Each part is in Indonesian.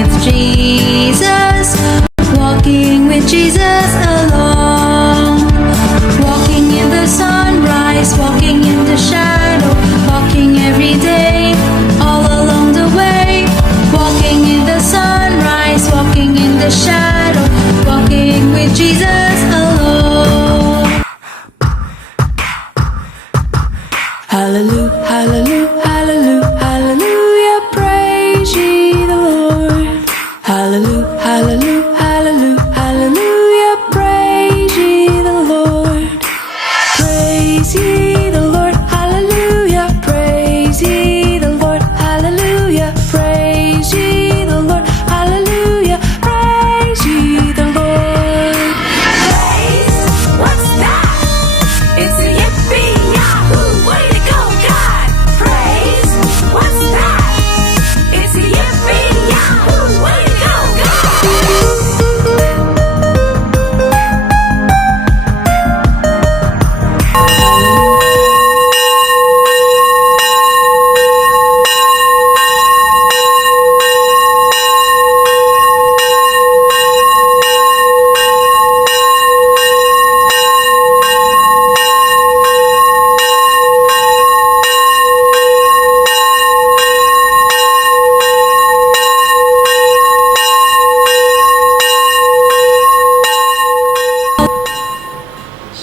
with Jesus, walking with Jesus along. Walking in the sunrise, walking in the shadow, walking every day, all along the way. Walking in the sunrise, walking in the shadow, walking with Jesus alone. Hallelujah, hallelujah, hallelujah, hallelujah, praise ye the Lord. Hallelujah, hallelujah, hallelujah, hallelujah, praise ye the Lord. Praise ye the Lord, hallelujah, praise ye the Lord, hallelujah, praise ye the Lord, hallelujah, praise ye the Lord. Praise? What's that? It's a yippee yahoo! Way to go, God! Praise? What's that? It's a yippee yahoo! Way to go, God!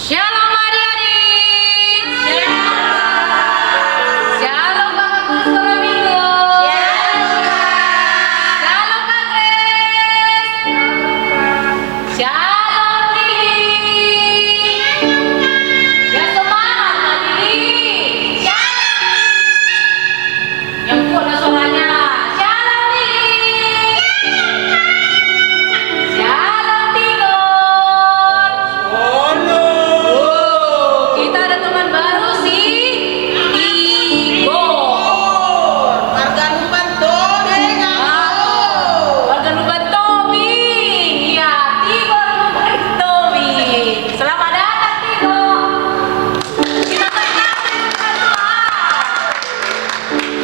Shalom adik-adik. Shalom Bapak Guru Sekolah Minggu. Shalom Kak Grace. Shalom Lili. Ya semangat Kak Lili. Yang kuat suaranya. Shalom Lili. Shalom Tigor. Kita ada teman baru sih, Igor. Warga Lubantomi. Iya, Tigor Lubantomi. Selamat datang, Tigor. Kita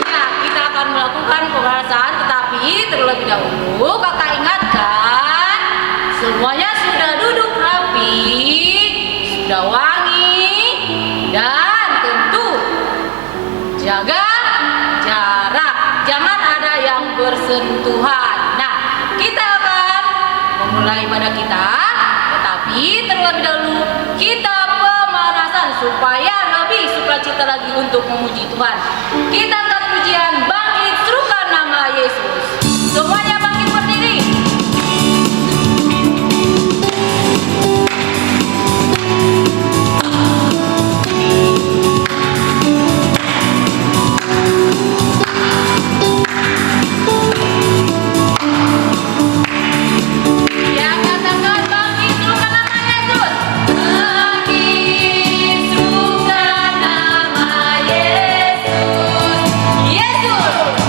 ya, kita akan melakukan pembahasan, tetapi terlebih dahulu kakak ingatkan semuanya sudah duduk rapi, sudah wangi, dan tentu jaga jarak, jangan ada yang bersentuhan. Nah, kita akan memulai ibadah kita, tetapi terlebih dahulu kita pemanasan supaya lebih sukacita lagi untuk memuji Tuhan. Kita angkat pujian bangkit serukan nama Yesus. Semuanya bangkit berdiri. Ya, katakan bangkit serukan nama Yesus. Bangkit serukan nama Yesus. Yesus.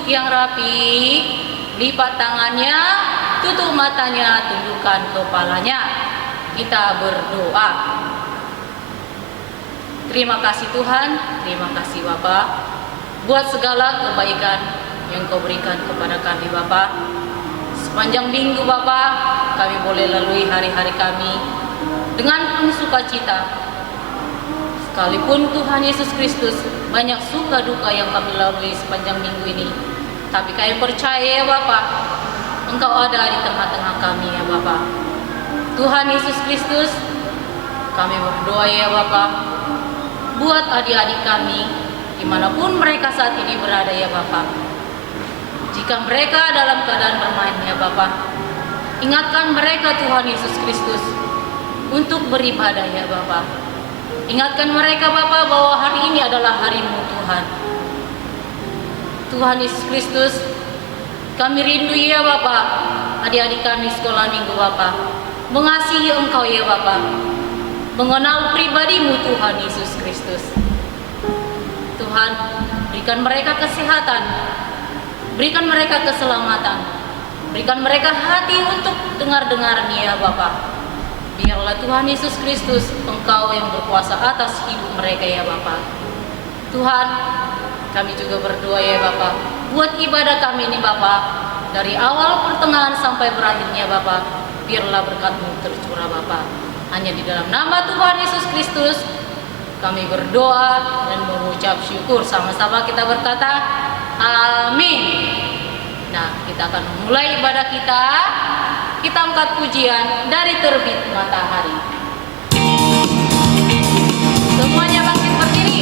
duduk yang rapi, lipat tangannya, tutup matanya, tundukkan kepalanya. Kita berdoa. Terima kasih Tuhan, terima kasih Bapa, buat segala kebaikan yang Kau berikan kepada kami Bapa. Sepanjang minggu Bapa, kami boleh lalui hari-hari kami dengan penuh sukacita. Sekalipun Tuhan Yesus Kristus banyak suka duka yang kami lalui sepanjang minggu ini, tapi kami percaya ya Bapa, Engkau ada di tengah-tengah kami ya Bapa. Tuhan Yesus Kristus, kami berdoa ya Bapa, buat adik-adik kami dimanapun mereka saat ini berada ya Bapa. Jika mereka dalam keadaan bermain ya Bapa, ingatkan mereka Tuhan Yesus Kristus untuk beribadah ya Bapa. Ingatkan mereka Bapa bahwa hari ini adalah hari-Mu Tuhan. Tuhan Yesus Kristus, kami rindu ya Bapa, adik-adik kami sekolah minggu Bapa, mengasihi Engkau ya Bapa, mengenal pribadi-Mu Tuhan Yesus Kristus. Tuhan, berikan mereka kesehatan, berikan mereka keselamatan, berikan mereka hati untuk dengar-dengar ya Bapa. Biarlah Tuhan Yesus Kristus, Engkau yang berkuasa atas hidup mereka ya Bapa. Tuhan, kami juga berdoa ya Bapa, buat ibadah kami ini Bapa, dari awal pertengahan sampai berakhirnya Bapa, biarlah berkat-Mu tercurah Bapa. Hanya di dalam nama Tuhan Yesus Kristus kami berdoa dan mengucap syukur. Sama-sama kita berkata amin. Nah, kita akan memulai ibadah kita. Kita angkat pujian dari terbit matahari. Semuanya bangkit berdiri.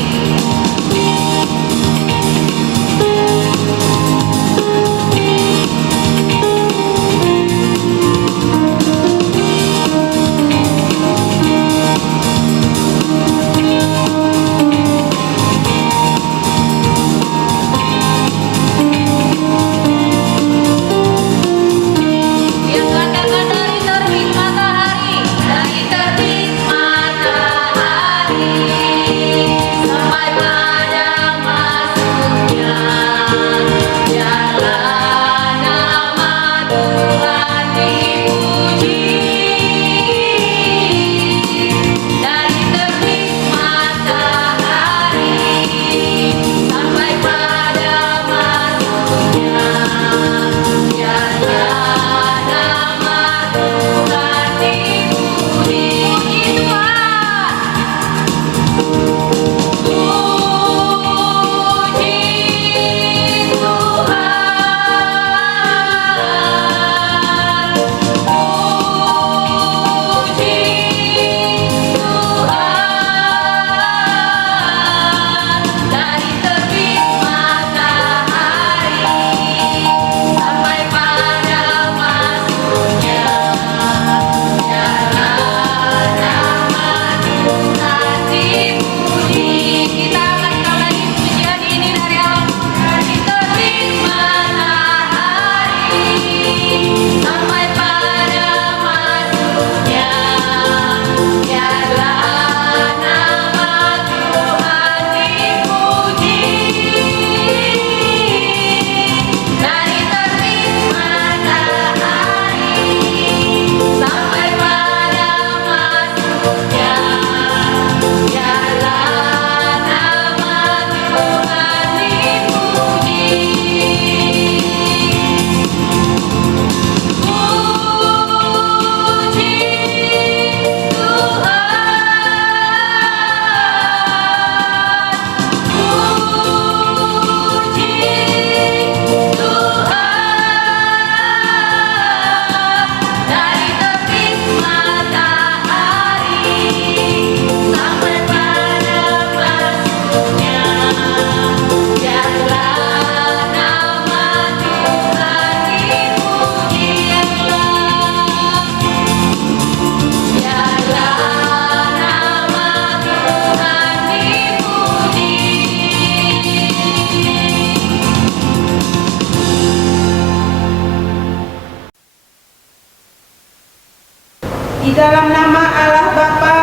Di dalam nama Allah Bapa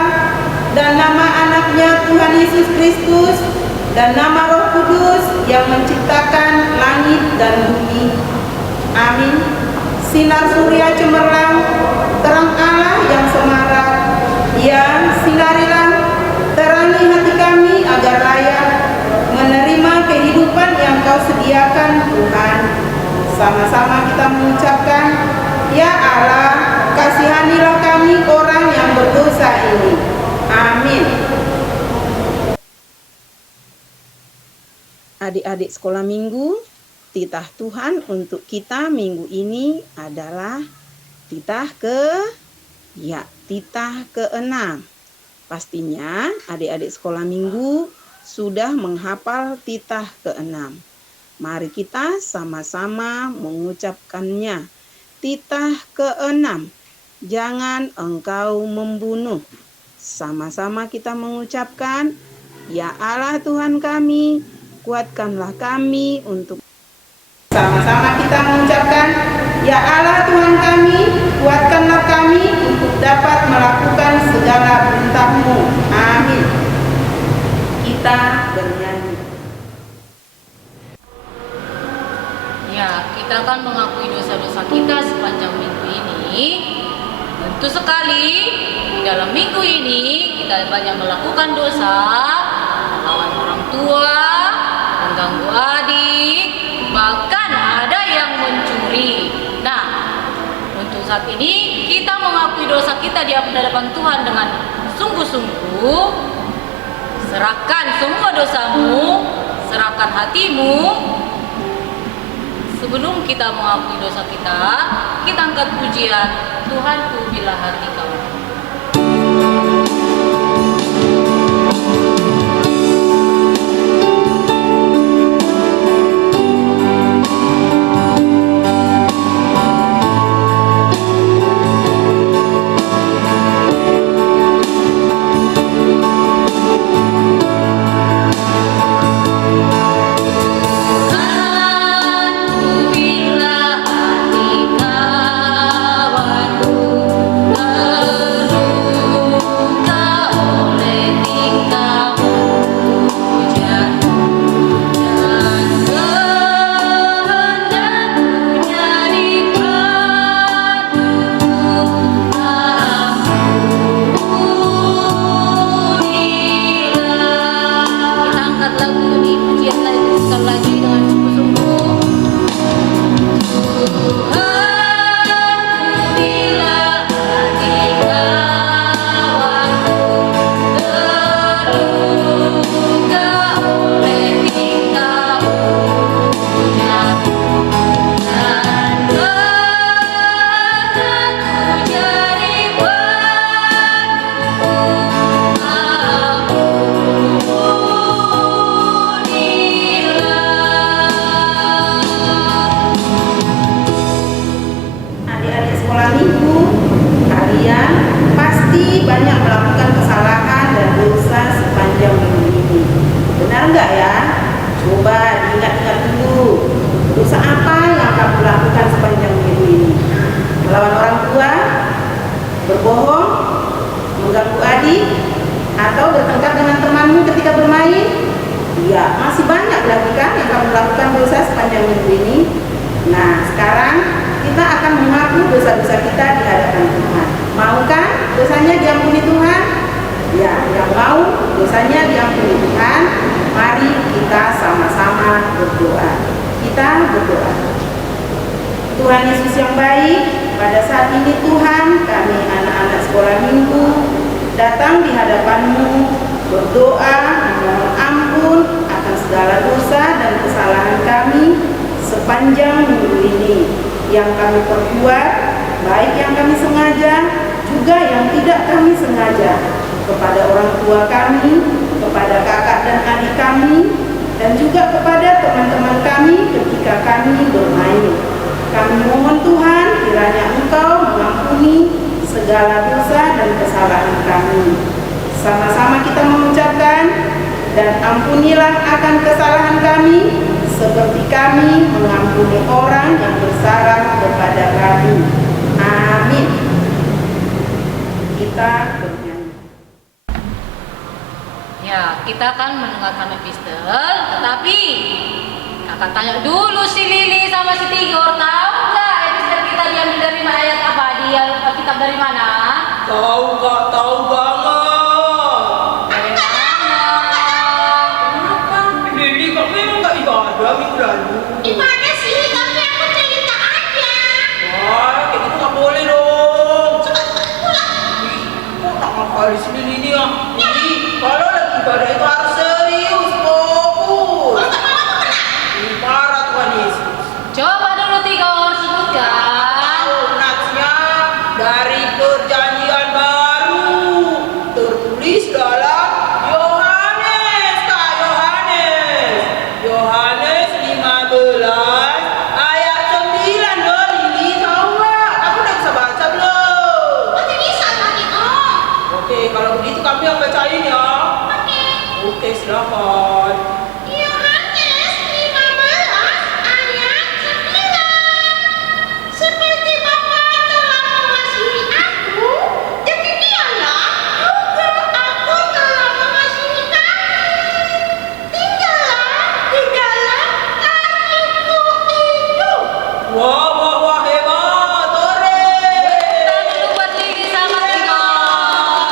dan nama anaknya Tuhan Yesus Kristus dan nama Roh Kudus yang menciptakan langit dan bumi. Amin. Sinar surya cemerlang, terang Allah yang semarak. Ya, sinarilah, terangi hati kami agar layak menerima kehidupan yang Kau sediakan, Tuhan. Sama-sama kita mengucapkan, Ya Allah, kasihanilah kami orang yang berdosa ini. Amin. Adik-adik sekolah minggu, titah Tuhan untuk kita minggu ini adalah titah ke-6. Pastinya adik-adik sekolah minggu sudah menghafal titah ke-6. Mari kita sama-sama mengucapkannya. Titah ke-6, jangan engkau membunuh. Sama-sama kita mengucapkan, Ya Allah Tuhan kami, kuatkanlah kami untuk. Sama-sama kita mengucapkan, Ya Allah Tuhan kami, kuatkanlah kami untuk dapat melakukan segala perintah-Mu. Amin. Kita bernyanyi. Ya, kita akan mengakui dosa-dosa kita sepanjang minggu ini. Tentu sekali, di dalam minggu ini kita banyak melakukan dosa, melawan orang tua, mengganggu adik, bahkan ada yang mencuri. Nah, untuk saat ini kita mengakui dosa kita di hadapan Tuhan dengan sungguh-sungguh. Serahkan semua dosamu, serahkan hatimu. Sebelum kita mengakui dosa kita angkat pujian, Tuhanku bila hati kau. berbohong, mengganggu adik, atau bertengkar dengan temanmu ketika bermain. Ya, masih banyak lagi kan yang kamu lakukan dosa sepanjang minggu ini. Nah, sekarang kita akan mengaku dosa-dosa kita di hadapan Tuhan. Mau kan dosanya diampuni Tuhan? Ya, yang mau dosanya diampuni Tuhan, mari kita sama-sama berdoa. Kita berdoa. Tuhan Yesus yang baik, pada saat ini Tuhan, kami anak-anak sekolah minggu datang di hadapan-Mu, berdoa, memohon ampun akan segala dosa dan kesalahan kami sepanjang minggu ini yang kami perbuat, baik yang kami sengaja, juga yang tidak kami sengaja, kepada orang tua kami, kepada kakak dan adik kami, dan juga kepada teman-teman kami ketika kami bermain. Kami mohon Tuhan, kiranya Engkau mengampuni segala dosa dan kesalahan kami. Sama-sama kita mengucapkan, dan ampunilah akan kesalahan kami, seperti kami mengampuni orang yang bersalah kepada kami. Amin. Kita bernyanyi. Ya, kita akan mendengarkan epistel, tetapi Akan tanya dulu si Lili sama si Tigor, tahu nggak episode kita diambil dari ayat apa? Dia kitab dari mana? Tahu Kak, tahu banget. Dari mana? Kenapa? Lili kok memang nggak ibadah minggu lalu? Gimana sih? Tapi aku cerita aja. Wah, kayak gitu nggak boleh dong. Ih, kok nakal kali si Lili ini ya? Ih, kalau lagi ibadah itu harus serius, fokus. Ini parah Tuhan Yesus. Coba dulu Tigor sebutkan. Natsnya dari perjanjian baru tertulis dalam Yohanes, Kak Yohanes. Yohanes 15 ayat 9 loh, Lili tahu nggak? Kamu udah bisa baca belum? Masih bisa lagi kok. Oke, kalau begitu kami yang bacain ya. Oke, silakan. Yohanes 15 ayat 9. Seperti Bapa telah mengasihi aku, demikianlah juga aku telah mengasihi kamu. Tinggallah di dalam kasihku itu. Wah, wah, wah, hebat, Ore. Kita dulu buat Lili sama Tigor.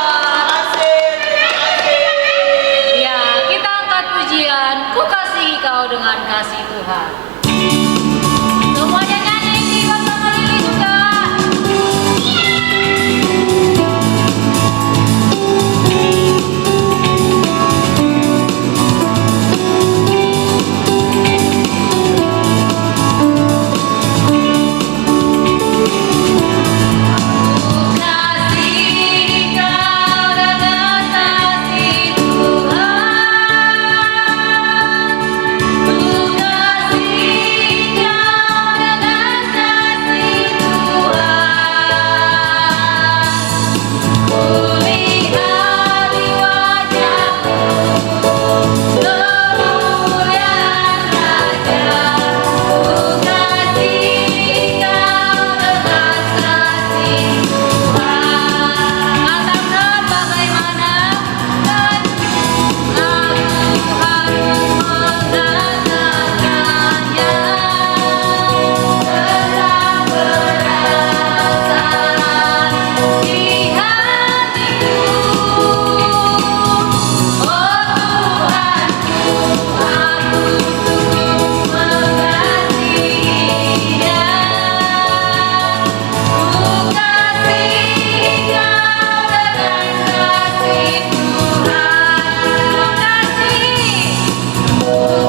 Terima kasih. Ya, kita angkat pujian. Ku kasihi kau dengan kasih Tuhan. Semuanya nyanyi Tigor sama Lili juga. Kasihi kau dengan kasih Tuhan. Ku kasihi kau dengan kasih Tuhan. Kulihat di wajahmu kemuliaan Raja. Ku kasihi kau dengan kasih Tuhan. Katakan bagaimana dan aku harus mengatakannya. Tetap perasaan di hatiku. Oh Tuhanku, aku sungguh mengasihinya. Ku kasihi kau dengan kasih Tuhan. Ku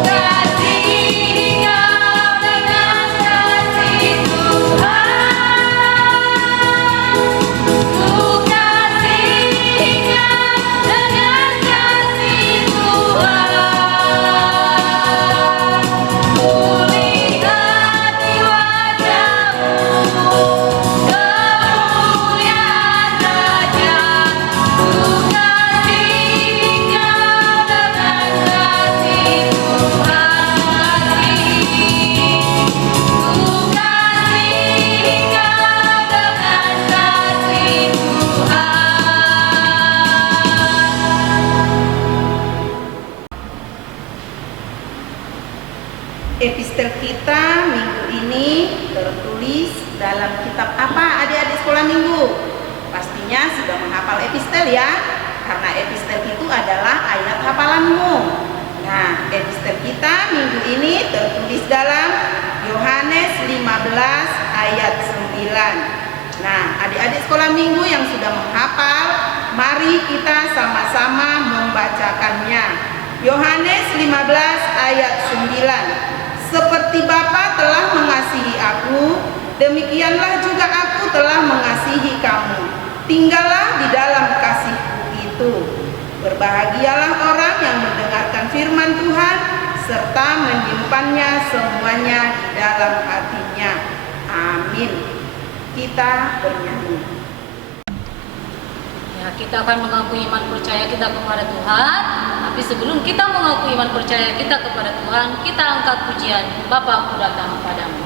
kasihi kau dengan kasih Tuhan. Ku kasihi kau dengan kasih Tuhan. Kulihat di wajahmu kemuliaan Raja. Ku kasihi kau dengan kasih Tuhan. Ku kasihi kau dengan kasih Tuhan. Epistel kita minggu ini tertulis dalam kitab apa adik-adik sekolah minggu? Pastinya sudah menghafal epistel ya, karena epistel itu adalah ayat hafalanmu. Nah, epistel kita minggu ini tertulis dalam Yohanes 15 ayat 9. Nah, adik-adik sekolah minggu yang sudah menghafal, mari kita sama-sama membacakannya. Yohanes 15 ayat 9. Seperti Bapa telah mengasihi aku, demikianlah juga aku telah mengasihi kamu. Tinggallah di dalam kasihku itu. Berbahagialah orang yang mendengarkan firman Tuhan, serta menyimpannya semuanya di dalam hatinya. Amin. Kita bernyanyi. Ya, kita akan mengakui iman percaya kita kepada Tuhan. Tapi sebelum kita mengakui iman percaya kita kepada Tuhan, kita angkat pujian Bapa, Ku datang padamu.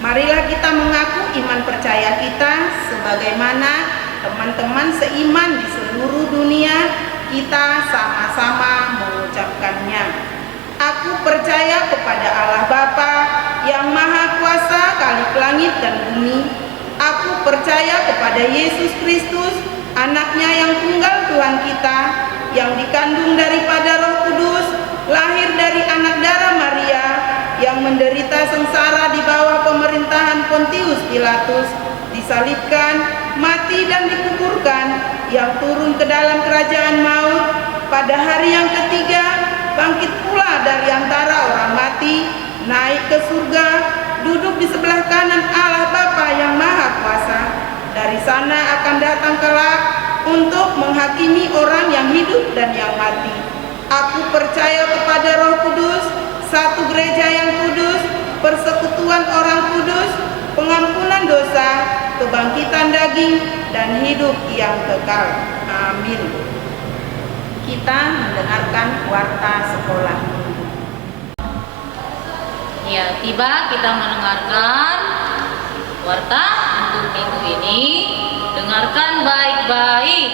Marilah kita mengaku iman percaya kita sebagaimana teman-teman seiman di seluruh dunia kita sama-sama mengucapkannya. Aku percaya kepada Allah Bapa yang Maha Kuasa Khalik langit dan bumi. Aku percaya kepada Yesus Kristus, anaknya yang tunggal Tuhan kita, yang dikandung daripada Roh Kudus, lahir dari anak darah Maria, yang menderita sengsara di bawah pemerintahan Pontius Pilatus, disalibkan, mati dan dikuburkan, yang turun ke dalam kerajaan maut, pada hari yang ketiga bangkit pula dari antara orang mati, naik ke surga, duduk di sebelah kanan Allah Bapa yang Maha Kuasa. Dari sana akan datang kelak untuk menghakimi orang yang hidup dan yang mati. Aku percaya kepada Roh Kudus, satu gereja yang kudus, persekutuan orang kudus, pengampunan dosa, kebangkitan daging, dan hidup yang kekal. Amin. Kita mendengarkan warta sekolah. Ya, tiba kita mendengarkan warta untuk minggu ini. Dengarkan baik-baik.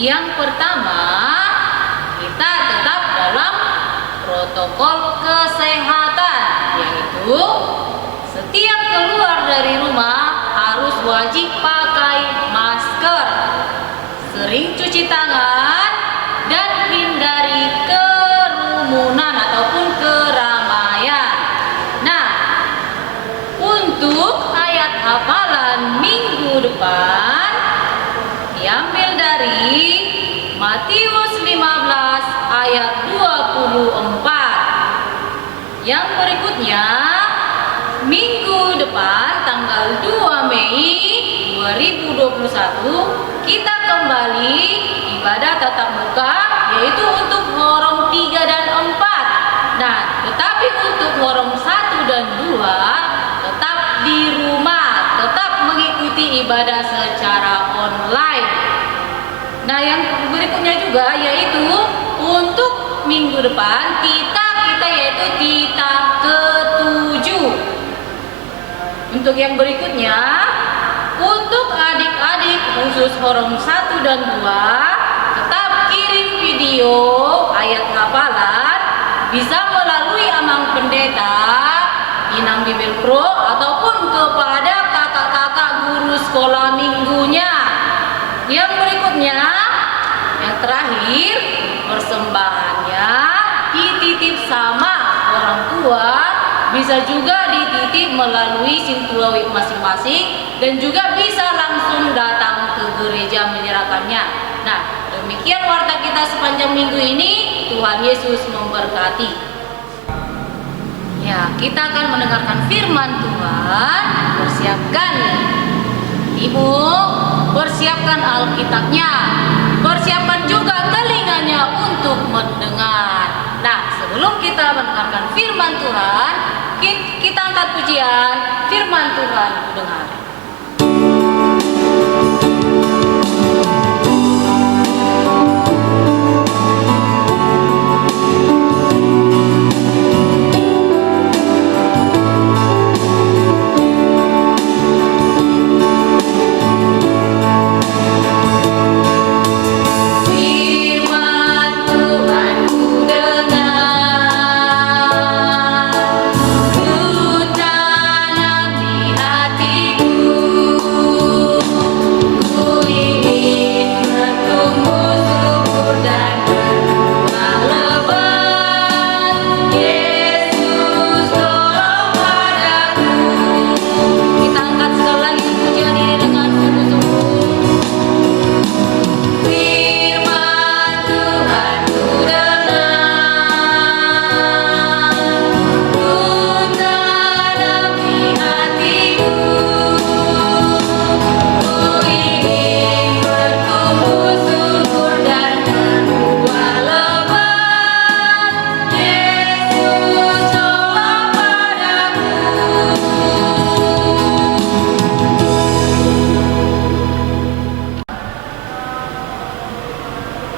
Yang pertama, kita tetap dalam protokol kesehatan, yaitu setiap keluar dari rumah harus wajib pakai masker, sering cuci tangan, dan hindari kerumunan ataupun keramaian. Nah, untuk ayat hafalan minggu depan diambil dari Matius 15 ayat 24. Yang berikutnya, minggu depan tanggal 2 Mei 2021 kita kembali ibadah tatap muka, yaitu untuk lorong 3 dan 4. Nah, tetapi untuk lorong 1 dan 2 tetap di rumah, tetap mengikuti ibadah secara online. Nah, yang berikutnya juga yaitu untuk minggu depan kita yaitu kita ke-7. Untuk yang berikutnya, untuk adik-adik khusus lorong 1 dan 2 tetap kirim video ayat hafalan bisa melalui Amang Pendeta, Inang Bibel Pro, ataupun kepada kakak-kakak guru sekolah minggunya. Yang berikutnya, yang terakhir, persembahannya dititip sama orang tua, bisa juga dititip melalui Sintulawik masing-masing, dan juga bisa langsung datang ke gereja menyerahkannya. Nah, demikian warta kita sepanjang minggu ini. Tuhan Yesus memberkati. Ya, kita akan mendengarkan firman Tuhan. Persiapkan ibu, persiapkan Alkitabnya, persiapkan juga telinganya untuk mendengar. Nah, sebelum kita mendengarkan firman Tuhan, kita angkat pujian firman Tuhan dengar.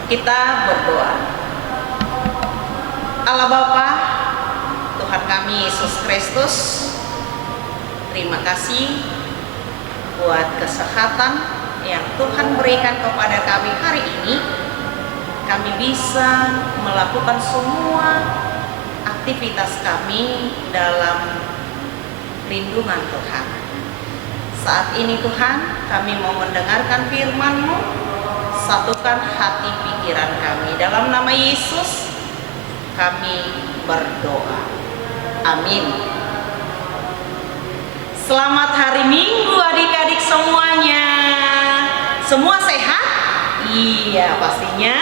Kita berdoa. Allah Bapa, Tuhan kami Yesus Kristus, Terima kasih buat kesehatan yang Tuhan berikan kepada kami hari ini. Kami bisa melakukan semua aktivitas kami dalam lindungan Tuhan. Saat ini Tuhan, kami mau mendengarkan firman-Mu. Satukan hati pikiran kami. Dalam nama Yesus, kami berdoa. Amin. Selamat hari Minggu adik-adik semuanya. Semua sehat? Iya, pastinya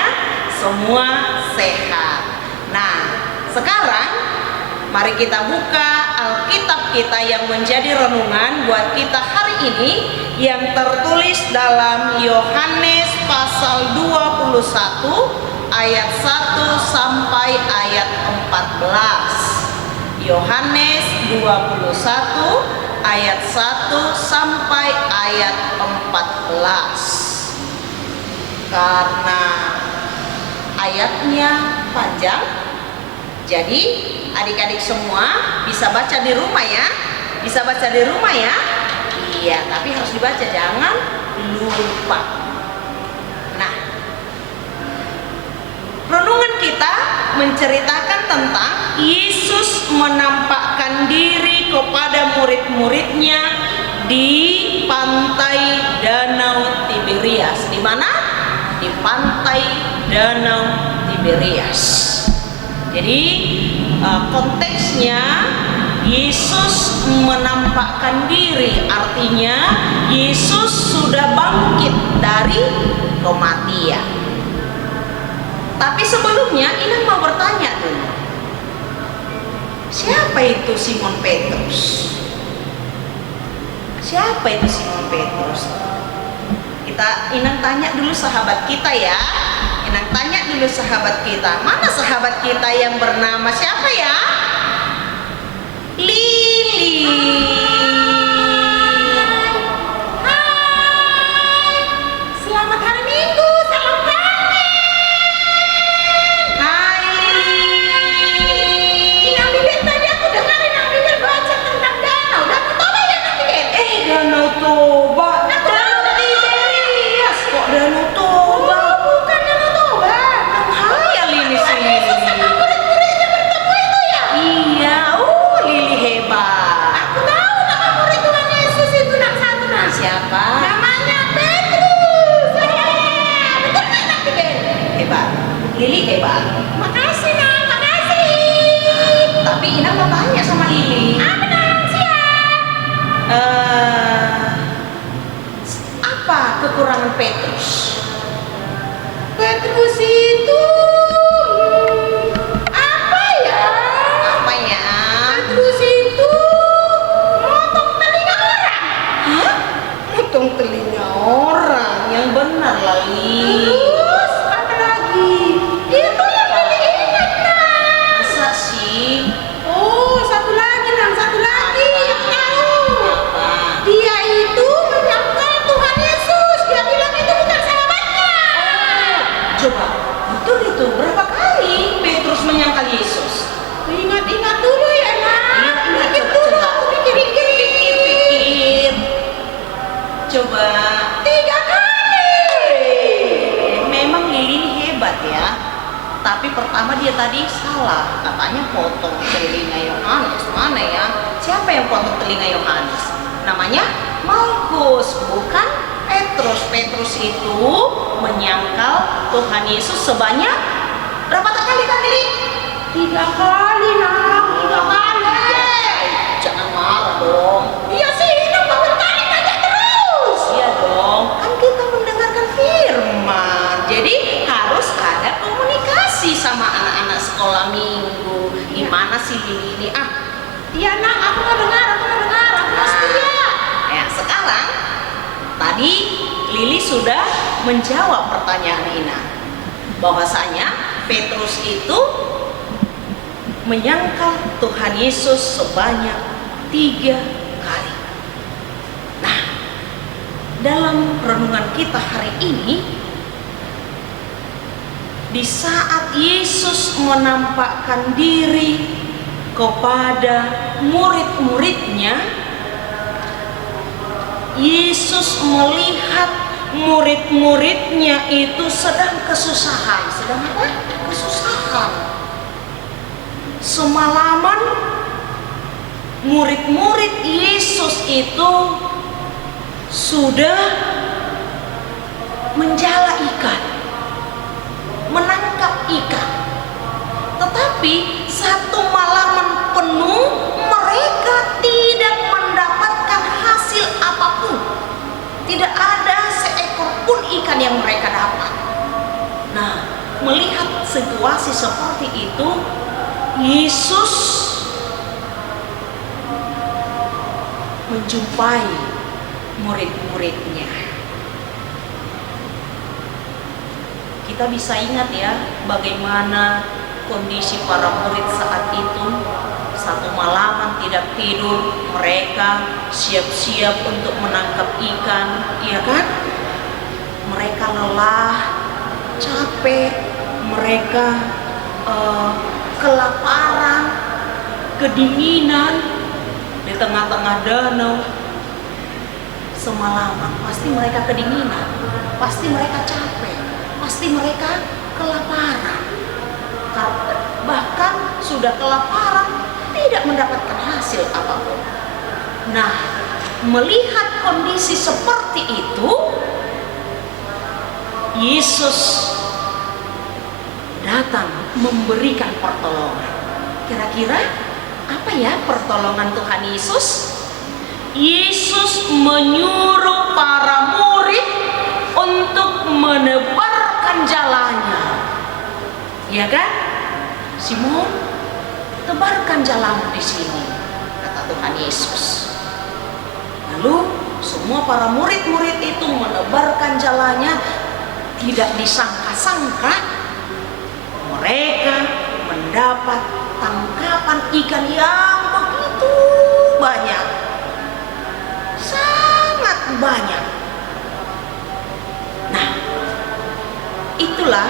semua sehat. Nah, sekarang mari kita buka Alkitab kita yang menjadi renungan buat kita hari ini, yang tertulis dalam Yohanes pasal 21 ayat 1 sampai ayat 14. Yohanes 21 ayat 1 sampai ayat 14. Karena ayatnya panjang, jadi adik-adik semua bisa baca di rumah ya. Bisa baca di rumah ya. Iya, tapi harus dibaca, jangan lupa. Nah, renungan kita menceritakan tentang Yesus menampakkan diri kepada murid-muridnya di pantai Danau Tiberias. Di mana? Di pantai Danau Tiberias. Jadi konteksnya Yesus menampakkan diri, artinya Yesus sudah bangkit dari kematian. Tapi sebelumnya Ina mau bertanya dulu, siapa itu Simon Petrus? Siapa itu Simon Petrus? Ina tanya dulu sahabat kita ya. Ina tanya dulu sahabat kita. Mana sahabat kita yang bernama siapa ya? Lili. Hai. Selamat hari Minggu. Salam kangen. Hai Lili. Nang Bibir tadi aku dengarin Nang Bibir baca tentang danau. Danau Toba ya Nang Bibir? Danau Toba. Danau Tiberias kok Danau Toba. Bukan Danau Toba. Hai Lili sini. Murid-muridnya bertemu itu ya? Iya. Lili hebat. Aku tahu nama murid Tuhan Yesus itu Nang satu Nang. Siapa? Namanya Petrus. Betul nggak Nang Bibir? Hebat. Lili hebat. Makasih Nang, makasih. Tapi Ina mau tanya sama Lili. Apa Nang? Siap. Apa kekurangan Petrus? Petrus itu apa ya? Apanya? Petrus itu motong telinga orang. Hah? Motong telinga orang? Yang benar Lali. Terus apa lagi? Itu yang paling ingat Nang. Masa sih? Oh, satu lagi Nang, satu lagi. Aku tahu. Dia itu menyangkal Tuhan Yesus. Dia bilang itu bukan sahabatnya. Coba, betul itu. Berapa kali Petrus menyangkal Yesus? Ingat-ingat dulu ya Nang. Ingat dulu. Aku pikir. Coba. 3 kali. Memang Lili ini hebat ya. Tapi pertama dia tadi salah. Katanya potong telinga Yohanes. Mana ya? Siapa yang potong telinga Yohanes? Namanya Markus, bukan Petrus. Petrus itu menyangkal Tuhan Yesus sebanyak berapa kali Kak Lili? 3 kali Nang. 3 kali. Jangan marah dong. Iya sih, Ina bangun tadi nanya terus. Iya dong, kan kita mendengarkan firman. Jadi harus ada komunikasi sama anak-anak sekolah minggu. Gimana sih Lili ini? Iya Nang, aku mau dengar. Aku mau setia. Ya, sekarang tadi Lili sudah menjawab pertanyaan Ina. Bahwasanya Petrus itu menyangkal Tuhan Yesus sebanyak 3 kali. Nah, dalam renungan kita hari ini, di saat Yesus menampakkan diri kepada murid-muridnya, Yesus melihat murid-muridnya itu sedang kesusahan. Sedang apa? Kesusahan. Semalaman murid-murid Yesus itu sudah menjala ikan, menangkap ikan. Tetapi satu malaman penuh mereka tidak mendapatkan hasil apapun. Tidak ada seekor pun ikan yang mereka dapat. Nah, melihat situasi seperti itu, Yesus menjumpai murid-muridnya. Kita bisa ingat ya bagaimana kondisi para murid saat itu. Satu malaman tidak tidur, mereka siap-siap untuk menangkap ikan, iya kan? Mereka lelah, capek, mereka kelaparan, kedinginan di tengah-tengah danau. Semalaman pasti mereka kedinginan, pasti mereka capek, pasti mereka kelaparan. Bahkan sudah kelaparan, tidak mendapatkan hasil apapun. Nah, melihat kondisi seperti itu, Yesus datang memberikan pertolongan. Kira-kira apa ya pertolongan Tuhan Yesus? Yesus menyuruh para murid untuk menebarkan jalannya. Ya kan? Simon, tebarkan jalanmu di sini, kata Tuhan Yesus. Lalu semua para murid-murid itu menebarkan jalannya. Tidak disangka-sangka mereka mendapat tangkapan ikan yang begitu banyak, sangat banyak. Nah, itulah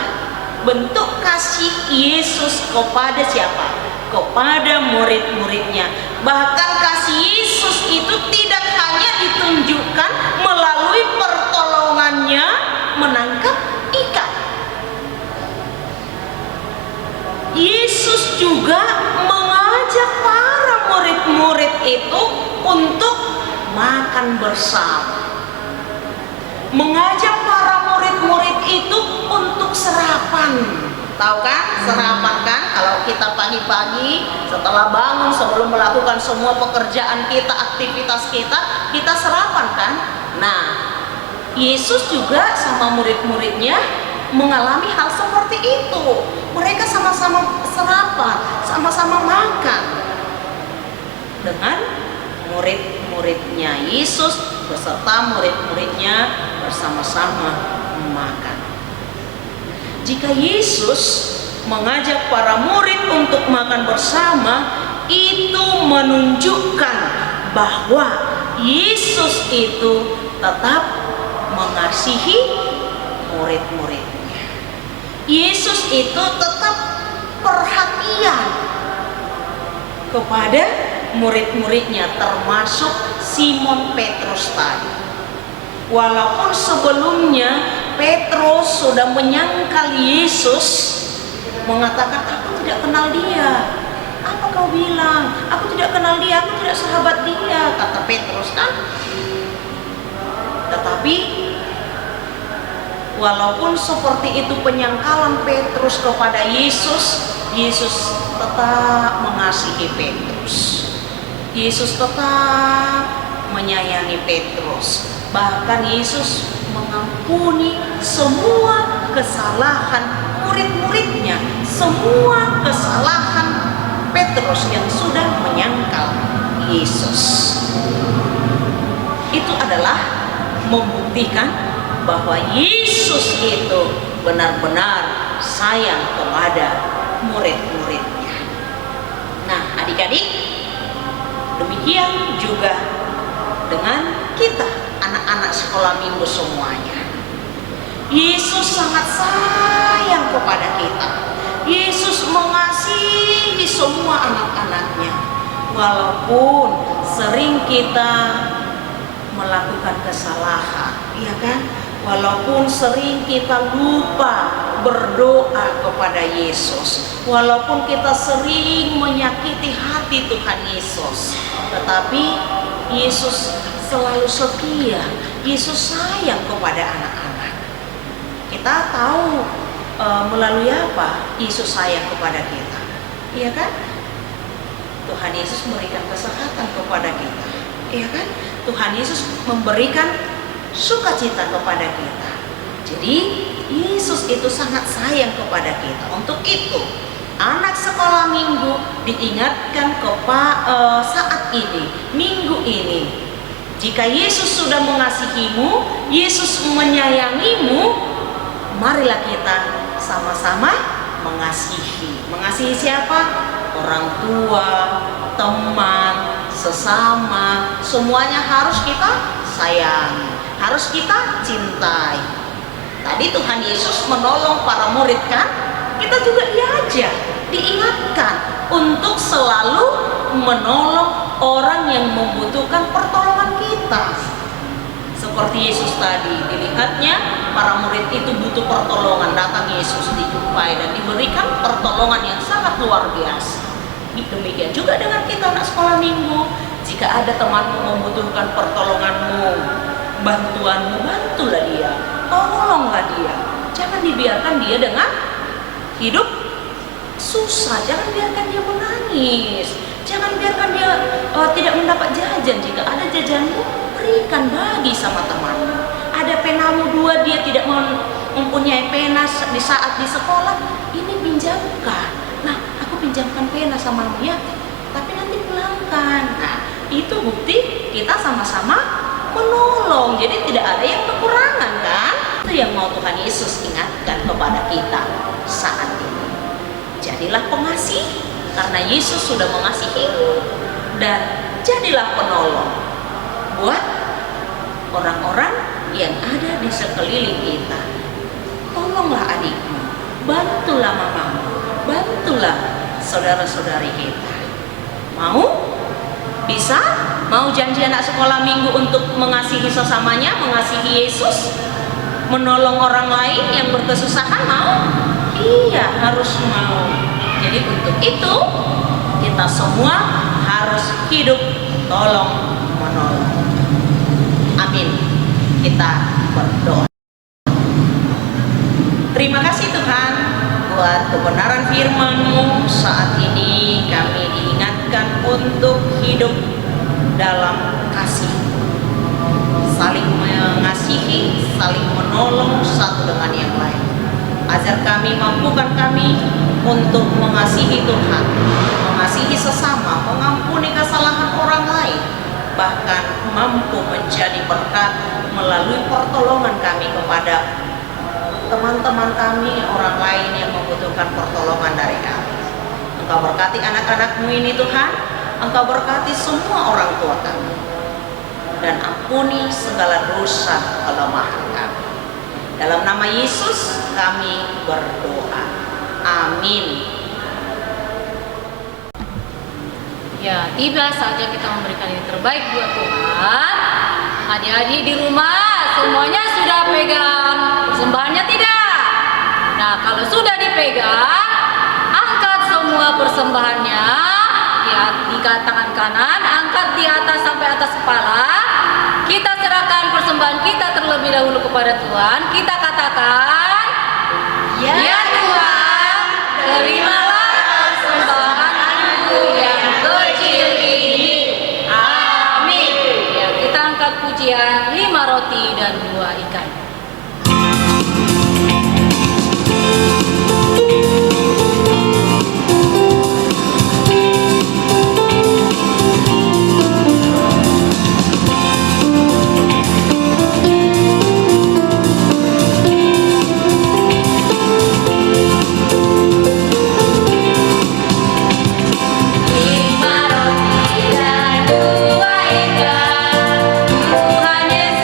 bentuk kasih Yesus kepada siapa? Kepada murid-muridnya. Bahkan kasih Yesus itu tidak hanya ditunjukkan melalui pertolongannya menangkap ikan. Yesus juga mengajak para murid-murid itu untuk makan bersama. Mengajak para murid-murid itu untuk sarapan. Tahu kan sarapan kan? Kalau kita pagi-pagi setelah bangun, sebelum melakukan semua pekerjaan kita, aktivitas kita, kita sarapan kan? Nah, Yesus juga sama murid-muridnya mengalami hal seperti itu. Mereka sama-sama sarapan, sama-sama makan dengan murid-muridnya Yesus beserta murid-muridnya bersama-sama makan. Jika Yesus mengajak para murid untuk makan bersama, itu menunjukkan bahwa Yesus itu tetap mengasihi murid-muridnya. Yesus itu tetap perhatian kepada murid-muridnya, termasuk Simon Petrus tadi. Walaupun sebelumnya Petrus sudah menyangkal Yesus, mengatakan, aku tidak kenal dia. Apa kau bilang? Aku tidak kenal dia, aku tidak sahabat dia, kata Petrus kan. Tetapi walaupun seperti itu penyangkalan Petrus kepada Yesus, Yesus tetap mengasihi Petrus. Yesus tetap menyayangi Petrus. Bahkan Yesus mengampuni semua kesalahan murid-muridnya, semua kesalahan Petrus yang sudah menyangkal Yesus. Itu adalah membuktikan bahwa Yesus itu benar-benar sayang kepada murid-muridnya. Nah, adik-adik, demikian juga dengan kita, anak-anak sekolah minggu semuanya. Yesus sangat sayang kepada kita. Yesus mengasihi semua anak-anaknya. Walaupun sering kita melakukan kesalahan, ya kan? Walaupun sering kita lupa berdoa kepada Yesus, walaupun kita sering menyakiti hati Tuhan Yesus, tetapi Yesus selalu setia. Yesus sayang kepada anak-anak. Kita tahu melalui apa Yesus sayang kepada kita, iya kan? Tuhan Yesus memberikan kesehatan kepada kita, iya kan? Tuhan Yesus memberikan sukacita kepada kita. Jadi Yesus itu sangat sayang kepada kita. Untuk itu anak sekolah minggu diingatkan saat ini, minggu ini, jika Yesus sudah mengasihimu, Yesus menyayangimu, marilah kita sama-sama mengasihi. Mengasihi siapa? Orang tua, teman, sesama, semuanya harus kita sayangi, harus kita cintai. Tadi Tuhan Yesus menolong para murid kan? Kita juga diajak, diingatkan untuk selalu menolong orang yang membutuhkan pertolongan kita. Seperti Yesus tadi, dilihatnya para murid itu butuh pertolongan, datang Yesus, dijumpai dan diberikan pertolongan yang sangat luar biasa. Demikian juga dengan kita anak sekolah minggu. Jika ada temanmu membutuhkan pertolonganmu, bantuanmu, bantulah dia, tolonglah dia. Jangan dibiarkan dia dengan hidup susah, jangan biarkan dia menangis, jangan biarkan dia tidak mendapat jajan. Jika ada jajanmu, berikan, bagi sama temanmu. Ada penamu 2, dia tidak mempunyai pena di saat di sekolah, ini pinjamkan. Nah, aku pinjamkan pena sama dia, tapi nanti pulangkan. Nah, itu bukti kita sama-sama menolong. Jadi tidak ada yang kekurangan kan? Itu yang mau Tuhan Yesus ingatkan kepada kita saat ini. Jadilah pengasih karena Yesus sudah mengasihimu, dan jadilah penolong buat orang-orang yang ada di sekeliling kita. Tolonglah adikmu, bantulah mamamu, bantulah saudara-saudari kita. Mau? Bisa? Mau janji anak sekolah minggu untuk mengasihi sesamanya, mengasihi Yesus, menolong orang lain yang berkesusahan? Mau? Iya, harus mau. Jadi untuk itu kita semua harus hidup tolong menolong. Amin. Kita berdoa. Terima kasih Tuhan buat kebenaran firman-Mu. Saat ini kami diingatkan untuk hidup dalam kasih, saling mengasihi, saling menolong satu dengan yang lain. Ajar kami, mampukan kami untuk mengasihi Tuhan, mengasihi sesama, mengampuni kesalahan orang lain, bahkan mampu menjadi berkat melalui pertolongan kami kepada teman-teman kami, orang lain yang membutuhkan pertolongan dari kami. Engkau berkati anak-anak-Mu ini Tuhan, Engkau berkati semua orang tua kami, dan ampuni segala dosa kelemahan kami. Dalam nama Yesus kami berdoa. Amin. Ya, tiba saatnya kita memberikan yang terbaik buat Tuhan. Adik-adik di rumah semuanya sudah pegang persembahannya tidak? Nah, kalau sudah dipegang, angkat semua persembahannya di tangan kanan, angkat di atas sampai atas kepala. Kita serahkan persembahan kita terlebih dahulu kepada Tuhan. Kita katakan, ya Tuhan, terimalah persembahanku yang kecil ini. Amin. Ya, kita angkat pujian 5 roti dan 2 ikan. Tuhan Yesus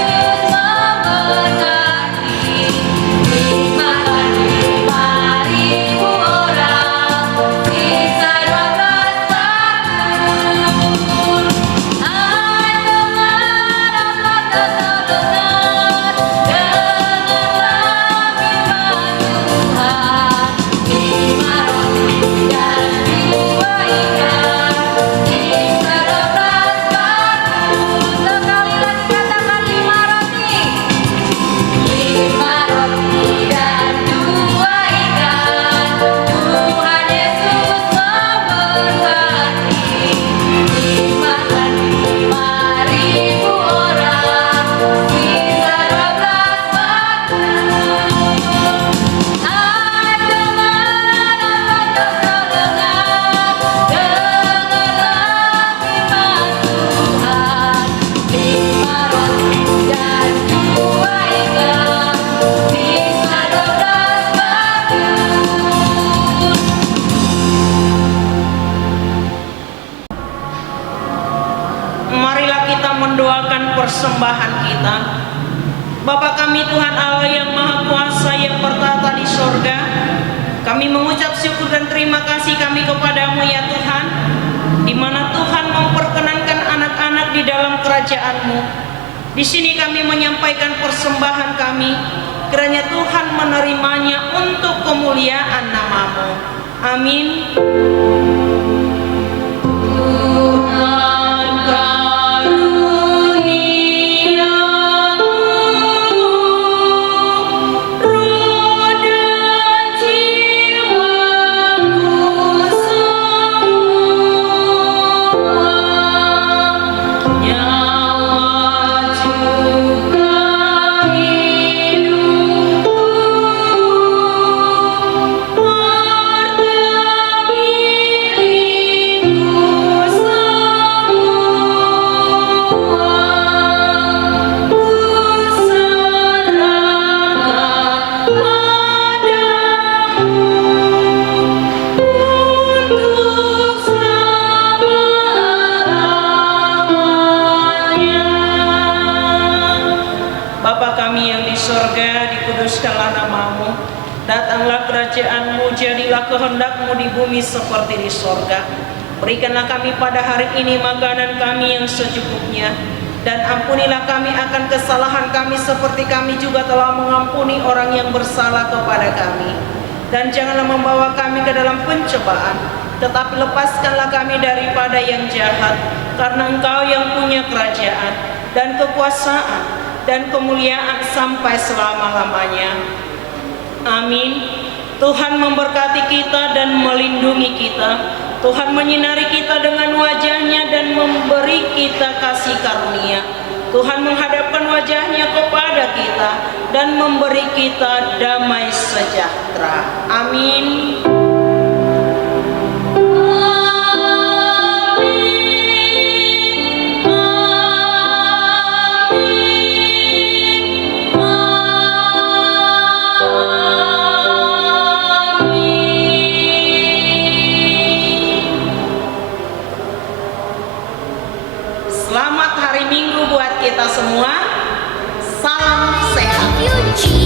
marilah kita mendoakan persembahan kita. Bapa kami Tuhan Allah yang Maha Kuasa yang bertata di sorga, kami mengucap syukur dan terima kasih kami kepadamu ya Tuhan, di mana Tuhan memperkenankan anak-anak di dalam kerajaan-Mu. Di sini kami menyampaikan persembahan kami, kiranya Tuhan menerimanya untuk kemuliaan nama-Mu. Amin. Dikuduskanlah nama-Mu, datanglah kerajaan-Mu, jadilah kehendak-Mu di bumi seperti di sorga. Berikanlah kami pada hari ini makanan kami yang secukupnya, dan ampunilah kami akan kesalahan kami seperti kami juga telah mengampuni orang yang bersalah kepada kami. Dan janganlah membawa kami ke dalam pencobaan, tetapi lepaskanlah kami daripada yang jahat, karena Engkau yang punya kerajaan dan kekuasaan dan kemuliaan sampai selama-lamanya. Amin. Tuhan memberkati kita dan melindungi kita. Tuhan menyinari kita dengan wajah-Nya dan memberi kita kasih karunia. Tuhan menghadapkan wajah-Nya kepada kita dan memberi kita damai sejahtera. Amin. Selamat hari Minggu buat kita semua. Salam sehat.